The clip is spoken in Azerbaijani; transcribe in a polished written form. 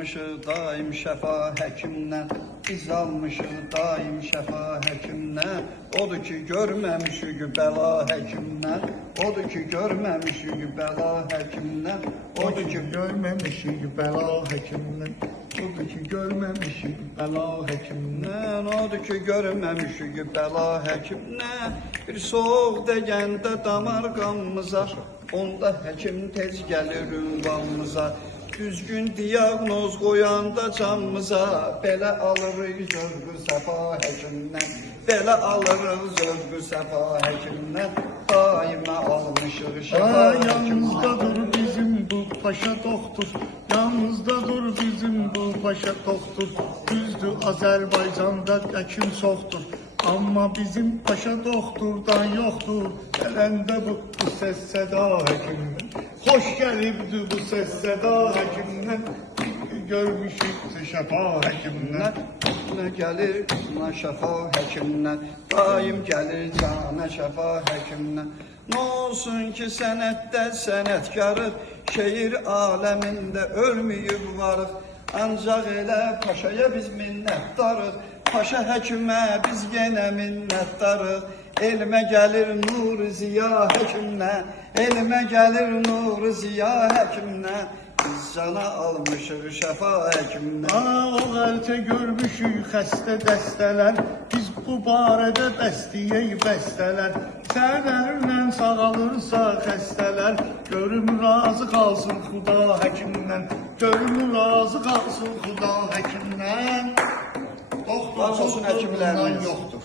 almışıq daim şəfa həkimdən, biz almışıq daim şəfa həkimdən. Odur ki, görməmişik bəla həkimdən, odur ki, görməmişik bəla həkimdən, odur ki, görməmişik bəla həkimdən, odur ki, görməmişik bəla həkimdən, odur ki, görməmişik bəla həkimdən. Bir soğuk degəndə damar qanımıza, onda həkim tez gəlir ünvanımıza. Düzgün diagnoz qoyanda canımıza, belə alırıq zövqü səfa həkimdən, belə alırıq zövqü səfa həkimdən. Daimə almışıq şəfa həkimdən. Yalnızdadır bizim bu paşa doktor, yalnızdadır bizim bu paşa doktor. Düzdür Azərbaycanda həkim çoxdur, amma bizim paşa doktordan yoxdur. Gələndə bu səs səda həkimdən, xoş gəlibdir bu səs səda həkimdən. Görmüşük şəfa həkimdən, nə gəlir cana şəfa həkimdən, daim gəlir cana şəfa həkimdən. Nə olsun ki sənətdə sənətkarıq, şeir aləmində ölməyib varıq. Ancaq elə paşaya biz minnətdarıq, paşa həkimə biz yenə minnətdarıq. Elmə gəlir nur ziya həkimdən, elmə gəlir nur ziya həkimdən. Biz cana almışıq şəfa həkimdən. O qəltə görmüşük xəstə dəstələr, biz bu barədə bəstəyək bəstələr. Sənərlə sağalırsa xəstələr, görüm razı qalsın Xuda həkimdən, görüm razı qalsın Xuda həkimdən. Doktor olsun həkimlərimiz. yoxdur.